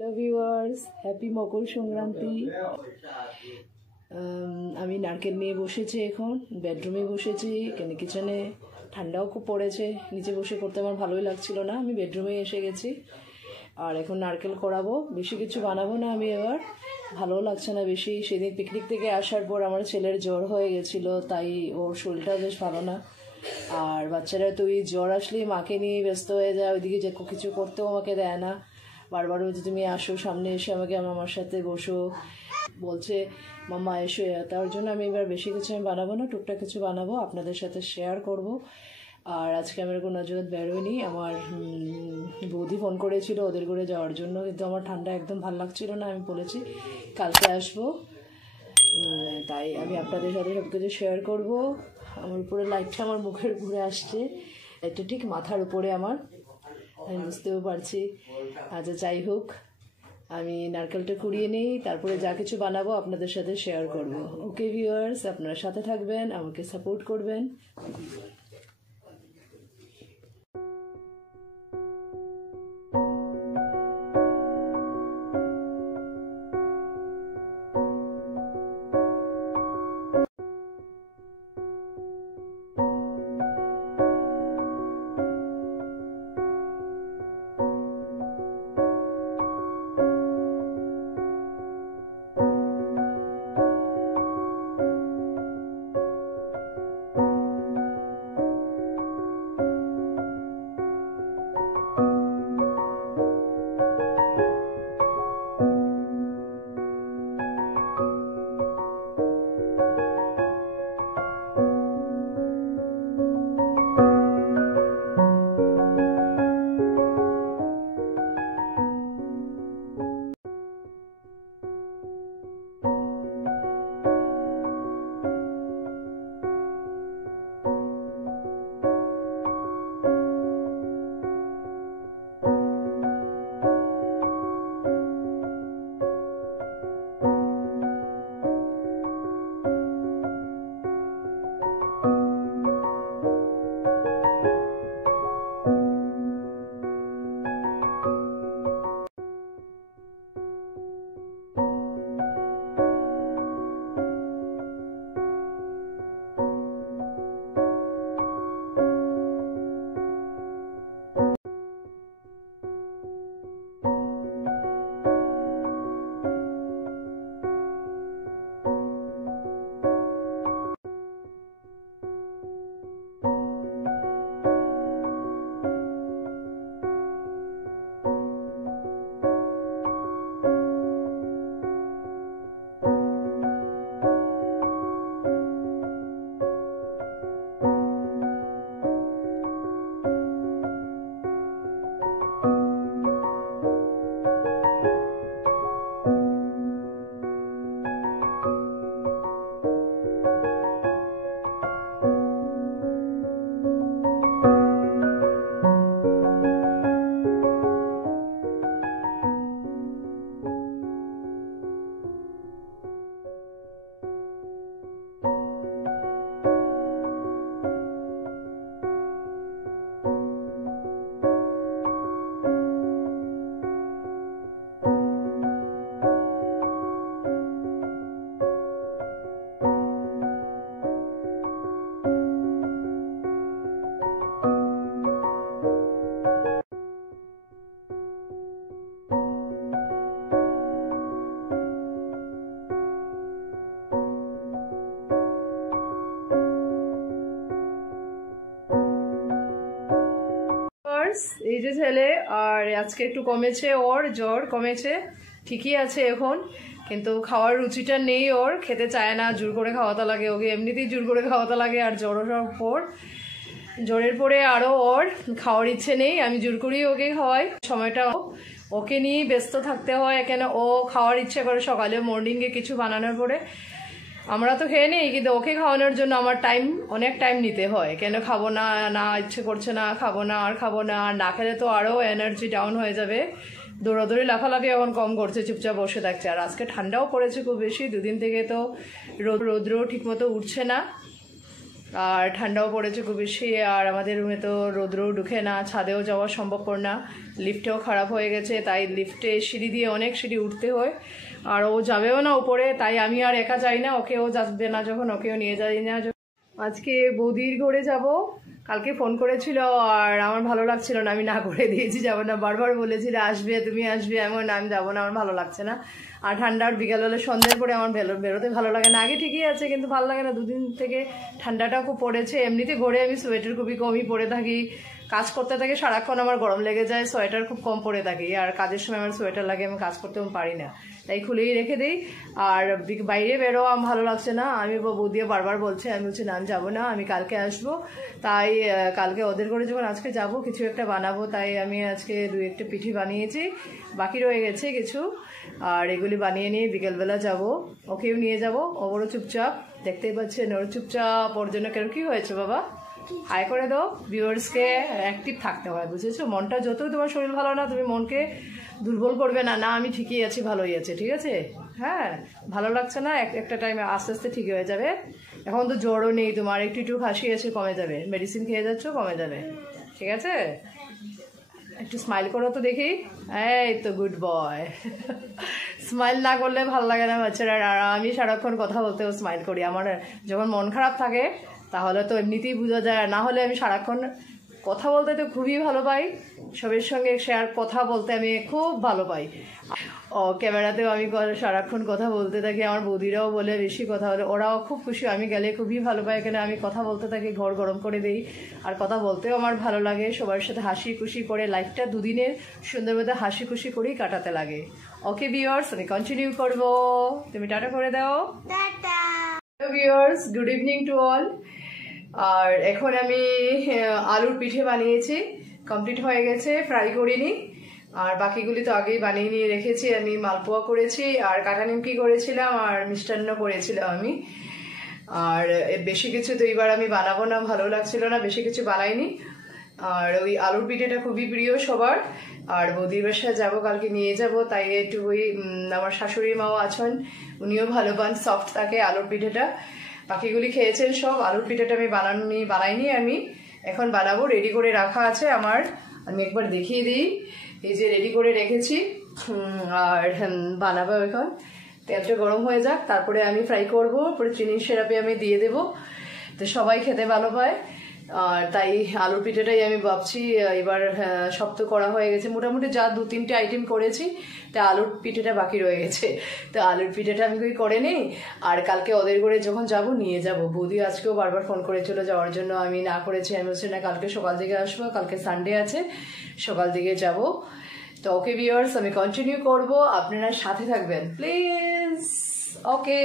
Hello viewers, happy Makar Sankranti. আমি নারকেল নিয়ে বসেছি, এখন বেডরুমে বসেছি, কেন কিচেনে ঠান্ডাও খুব পড়েছে, নিচে বসে করতে আমার ভালোই লাগছিল না, আমি বেডরুমে এসে গেছি। আর এখন নারকেল করাবো, বেশি কিছু বানাবো না আমি এবার, ভালোও লাগছে না বেশি। সেদিন পিকনিক থেকে আসার পর আমার ছেলের জ্বর হয়ে গেছিলো, তাই ওর শরীরটা বেশ ভালো না। আর বাচ্চারা তো এই জ্বর আসলেই মাকে নিয়ে ব্যস্ত হয়ে যায়, ওইদিকে যে কিছু করতেও আমাকে দেয় না, বারবার বলছে তুমি আসো সামনে এসে আমাকে মামার সাথে বসো, বলছে মাম্মা এসো। তার জন্য আমি এবার বেশি কিছু আমি বানাবো না, টুকটাক কিছু বানাবো, আপনাদের সাথে শেয়ার করব। আর আজকে আমার কোনো নজরত বেরোয়নি, আমার বৌদি ফোন করেছিল ওদের করে যাওয়ার জন্য, কিন্তু আমার ঠান্ডা একদম ভালো লাগছিল না, আমি বলেছি কালকে আসবো। তাই আমি আপনাদের সাথে সব কিছু শেয়ার করবো। আমার উপরে লাইটটা আমার মুখের ঘুরে আসছে, একটা ঠিক মাথার উপরে আমার, আমি বুঝতেও পারছি। আচ্ছা যাই হোক, আমি নারকেলটা কুড়িয়ে নিই, তারপরে যা কিছু বানাবো আপনাদের সাথে শেয়ার করব। ওকে ভিউয়ার্স, আপনারা সাথে থাকবেন, আমাকে সাপোর্ট করবেন। এই যে ছেলে, আর আজকে একটু কমেছে, ওর জ্বর কমেছে, ঠিকই আছে এখন, কিন্তু খাওয়ার রুচিটা নেই, ওর খেতে চায় না, জোর করে খাওয়াতে লাগে ওকে, এমনিতেই জোর করে খাওয়াতে লাগে, আর জ্বরের পর জ্বরের পরে আরও ওর খাওয়ার ইচ্ছে নেই, আমি জোর করেই ওকে খাওয়াই। সময়টা ওকে নিয়েই ব্যস্ত থাকতে হয়, কেন ও খাওয়ার ইচ্ছে করে সকালে মর্নিংয়ে কিছু বানানোর পরে, আমরা তো খেয়ে নেই, কিন্তু ওকে খাওয়ানোর জন্য আমার অনেক টাইম নিতে হয়, কেন খাবো না, না ইচ্ছে করছে না, খাবো না, আর খাবো না, আর না খেলে তো আরও এনার্জি ডাউন হয়ে যাবে। দৌড়াদৌড়ি লাফালাফি এখন কম করছে, চুপচাপ বসে থাকছে। আর আজকে ঠান্ডাও পড়েছে খুব বেশি, দুদিন থেকে তো রৌদ্র ঠিকমতো উঠছে না, আর ঠান্ডাও পড়েছে খুব বেশি। আর আমাদের রুমে তো রোদ্রও ঢুকে না, ছাদেও যাওয়া সম্ভবপর না, লিফটেও খারাপ হয়ে গেছে, তাই লিফটে সিঁড়ি দিয়ে অনেক সিঁড়ি উঠতে হয়। আর ও যাবেও না উপরে, তাই আমি আর একা যাই না, ওকেও যাবে না যখন ওকেও নিয়ে যাই না। আজকে বৌদির ঘরে যাব, কালকে ফোন করেছিল আর আমার ভালো লাগছিল না, আমি না করে দিয়েছি, যাবো না। বারবার বলেছিল আসবে তুমি আসবে, এমন আমি যাবো না, আমার ভালো লাগছে না। আর ঠান্ডার বিকালবেলা সন্ধ্যের পরে আমার বেরোতে ভালো লাগে না। আগে ঠিকই আছে কিন্তু ভালো লাগে না, দুদিন থেকে ঠান্ডাটা খুব পড়েছে। এমনিতে ঘরে আমি সোয়েটার খুবই কমই পরে থাকি, কাজ করতে থাকি সারাক্ষণ, আমার গরম লেগে যায়, সোয়েটার খুব কম পরে থাকি। আর কাজের সময় আমার সোয়েটার লাগে, আমি কাজ করতেও পারি না, তাই খুলেই রেখে দিই। আর বাইরে বেরো আমার ভালো লাগছে না, আমি বৌদিও বারবার বলছে, আমি বলছি না আমি যাবো না, আমি কালকে আসবো। তাই কালকে ওদের ঘরে যখন আজকে যাব কিছু একটা বানাবো, তাই আমি আজকে 2-1টা পিঠে বানিয়েছি, বাকি রয়ে গেছে কিছু। আর এগুলি বানিয়ে নিয়ে বিকেলবেলা যাব, ওকেও নিয়ে যাব। ওরও চুপচাপ, দেখতেই পাচ্ছেন ওর চুপচাপ। ওর জন্য কেন কি হয়েছে বাবা? হাই করে দাও ভিউয়ার্সকে। অ্যাক্টিভ থাকতে হয়, বুঝেছো? মনটা যতই তোমার শরীর ভালো না, তুমি মনকে দুর্বল করবে না। না আমি ঠিকই আছি, ভালোই আছে, ঠিক আছে? হ্যাঁ, ভালো লাগছে না, একটা টাইমে আস্তে আস্তে ঠিক হয়ে যাবে। এখন তো জ্বরও নেই তোমার, একটু খাসি আছে, কমে যাবে, মেডিসিন খেয়ে যাচ্ছ, কমে যাবে, ঠিক আছে? একটু স্মাইল করো তো দেখি। এই তো গুড বয়। স্মাইল না করলে ভালো লাগে না বাচ্চারা। আর আমি সারাক্ষণ কথা বলতেও স্মাইল করি, আমার যখন মন খারাপ থাকে তাহলে তো এমনিতেই বোঝা যায়। না হলে আমি সারাক্ষণ কথা বলতে তো খুবই ভালো পাই, সবের সঙ্গে শেয়ার কথা বলতে আমি খুব ভালো পাই। ও ক্যামেরাতেও আমি সারাক্ষণ কথা বলতে থাকি, আমার বৌদিরাও বলে বেশি কথা বলে, ওরাও খুব খুশি, আমি গেলে খুবই ভালো পাই। এখানে আমি কথা বলতে থাকি, ঘর গরম করে দিই, আর কথা বলতেও আমার ভালো লাগে। সবার সাথে হাসি খুশি করে লাইফটা দুদিনের সুন্দরভাবে হাসি খুশি করেই কাটাতে লাগে। ওকে ভিউয়ার্স, আমি কন্টিনিউ করব, তুমি টাটা করে দাও। Tata viewers, good evening to all. আর এখন আমি আলুর পিঠে বানিয়েছি, কমপ্লিট হয়ে গেছে, ফ্রাই করিনি। আর বাকিগুলি তো আগেই বানিয়ে নিয়ে রেখেছি। আমি মালপোয়া করেছি, আর কাঁটা নিমকি করেছিলাম, আর মিষ্টান্ন করেছিলাম আমি। আর বেশি কিছু তো এবার আমি বানাবো না, ভালো লাগছিল না, বেশি কিছু বানাইনি। আর ওই আলুর পিঠেটা খুবই প্রিয় সবার। আর বৌদির বাসায় যাবো, কালকে নিয়ে যাব, তাই একটু ওই আমার শাশুড়ি মাও আছেন, উনিও ভালো পান, সফট থাকে আলুর পিঠেটা। বাকিগুলি খেয়েছেন সব, আলুর পিঠাটা আমি বানাইনি, আমি এখন বানাবো। রেডি করে রাখা আছে আমার, আমি একবার দেখিয়ে দিই। এই যে রেডি করে রেখেছি, আর বানাবো এখন। তেলটা গরম হয়ে যাক, তারপরে আমি ফ্রাই করব, পরে চিনির সিরাপে আমি দিয়ে দেবো, তো সবাই খেতে ভালো পায়। আর তাই আলুর পিঠাটাই আমি ভাবছি এবার। সব তো করা হয়ে গেছে মোটামুটি, যা 2-3টে আইটেম করেছি, তা আলুর পিঠাটা বাকি রয়ে গেছে, তো আলুর পিঠাটা আমি করে নিই। আর কালকে ওদের ঘরে যখন যাব নিয়ে যাব। বৌদি আজকেও বারবার ফোন করেছিল যাওয়ার জন্য, আমি না করেছি, আমি বলছি না কালকে সকাল দিকে আসবো, কালকে সানডে আছে, সকাল দিকে যাব। তো ওকে ভিউয়ার্স, আমি কন্টিনিউ করব, আপনারা সাথে থাকবেন প্লিজ। ওকে।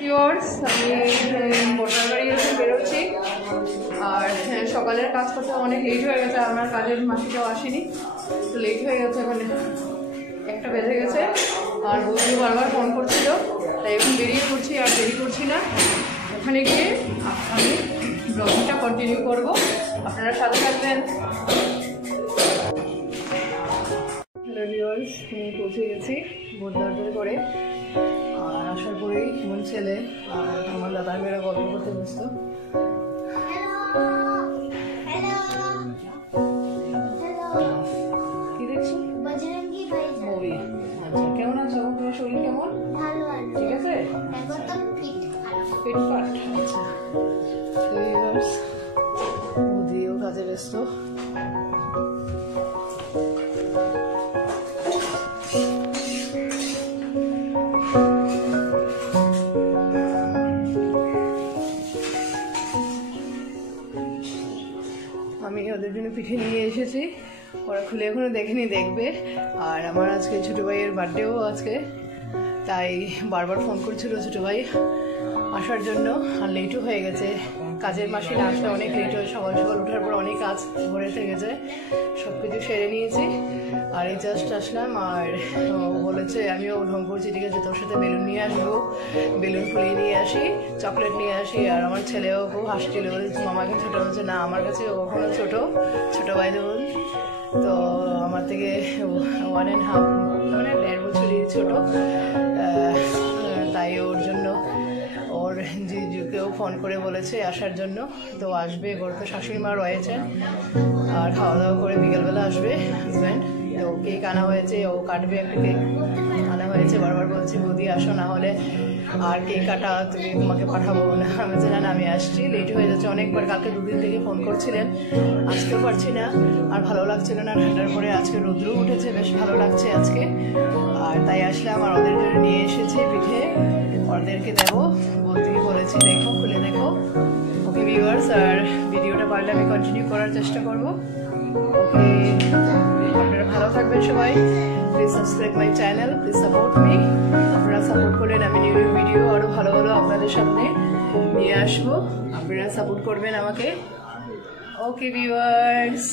ভিউয়ার্স, আমি মোটর গাড়ি এসে বেরোচ্ছি। আর সকালের কাজ করতে অনেক লেট হয়ে গেছে, আমার কাজের মাসিটাও আসেনি, তো লেট হয়ে গেছে, ওখানে 1টা বেজে গেছে। আর বন্ধু বারবার ফোন করছিল, তাই এখন বেরিয়ে পড়ছি, আর দেরি করছি না। ওখানে গিয়ে আমি ব্লগিংটা কন্টিনিউ করব, আপনারা সাথে থাকবেন। হ্যালো ভিউয়ার্স, আমি পৌঁছে গেছি বোধদার করে। আর আসার পরেই এমন ছেলে আর আমার দাদার মেয়েরা গল্প করতে ব্যস্ত। কি দেখছো? মুভি। আচ্ছা, কেমন আছো? এখন তোমার শরীর কেমন? ঠিক আছে? ফিটফাট। আচ্ছা, ভিউয়ার্স, মোদিও কাজে ব্যস্ত। আমি ওদের জন্য পিঠে নিয়ে এসেছি, ওরা খুলে এখনো দেখেনি, দেখবে। আর আমার আজকে ছোটো ভাইয়ের বার্থডেও আজকে, তাই বারবার ফোন করছিল ছোটো ভাই আসার জন্য। আর লেটও হয়ে গেছে, কাজের মাসে না আসলে অনেক লেট হয়। সকাল সকাল ওঠার পর অনেক কাজ ঘরে থেকে যায়, সব কিছু সেরে নিয়েছি। আর এই জাস্ট আসলাম, আর বলেছে, আমিও ঢং করছি, ঠিক আছে তোর সাথে বেলুন নিয়ে আসবো, বেলুন ফুলিয়ে নিয়ে আসি, চকলেট নিয়ে আসি। আর আমার ছেলেও খুব হাসছিল, বলেছে মামাকে ছোটো, বলছে না আমার কাছে ও কখনো ছোটো ভাই বোন, তো আমার থেকে 1.5 মানে 1.5 বছরই ছোটো। তাই ওর জন্য ওর জিজুকেও ফোন করে বলেছে আসার জন্য, তো আসবে। ওর তো শাশুড়ি মা রয়েছেন, আর খাওয়া দাওয়া করে বিকেলবেলা আসবে হাজব্যান্ড। তো কেক আনা হয়েছে, ও কাটবে, একটা কেক আনা হয়েছে। বারবার বলছি বৌদি আসো, না হলে আর কেক কাটা তোমাকে পাঠাবো না। আমি বলছি না, আমি আসছি, লেট হয়ে যাচ্ছে অনেকবার। কালকে 2 দিন থেকে ফোন করছিলেন, আসতেও পারছি না, আর ভালো লাগছিল না ঠান্ডার পরে। আজকে রৌদ্র উঠেছে, বেশ ভালো লাগছে আজকে, আর তাই আসলাম। আর ওদের জন্য নিয়ে এসেছি পিঠে, ওদেরকে দেবো, বলতে বলেছি, দেখো খুলে দেখো। ওকে ভিউয়ার্স, আর ভিডিওটা পারলে আমি কন্টিনিউ করার চেষ্টা করবো। ওকে, আপনারা ভালো থাকবেন সবাই। Please subscribe my channel, please support me. আপনারা সাপোর্ট করলেন আমি নিউ ভিডিও আরও ভালো ভালো আপনাদের সামনে নিয়ে আসবো, আপনারা সাপোর্ট করবেন আমাকে। Okay viewers.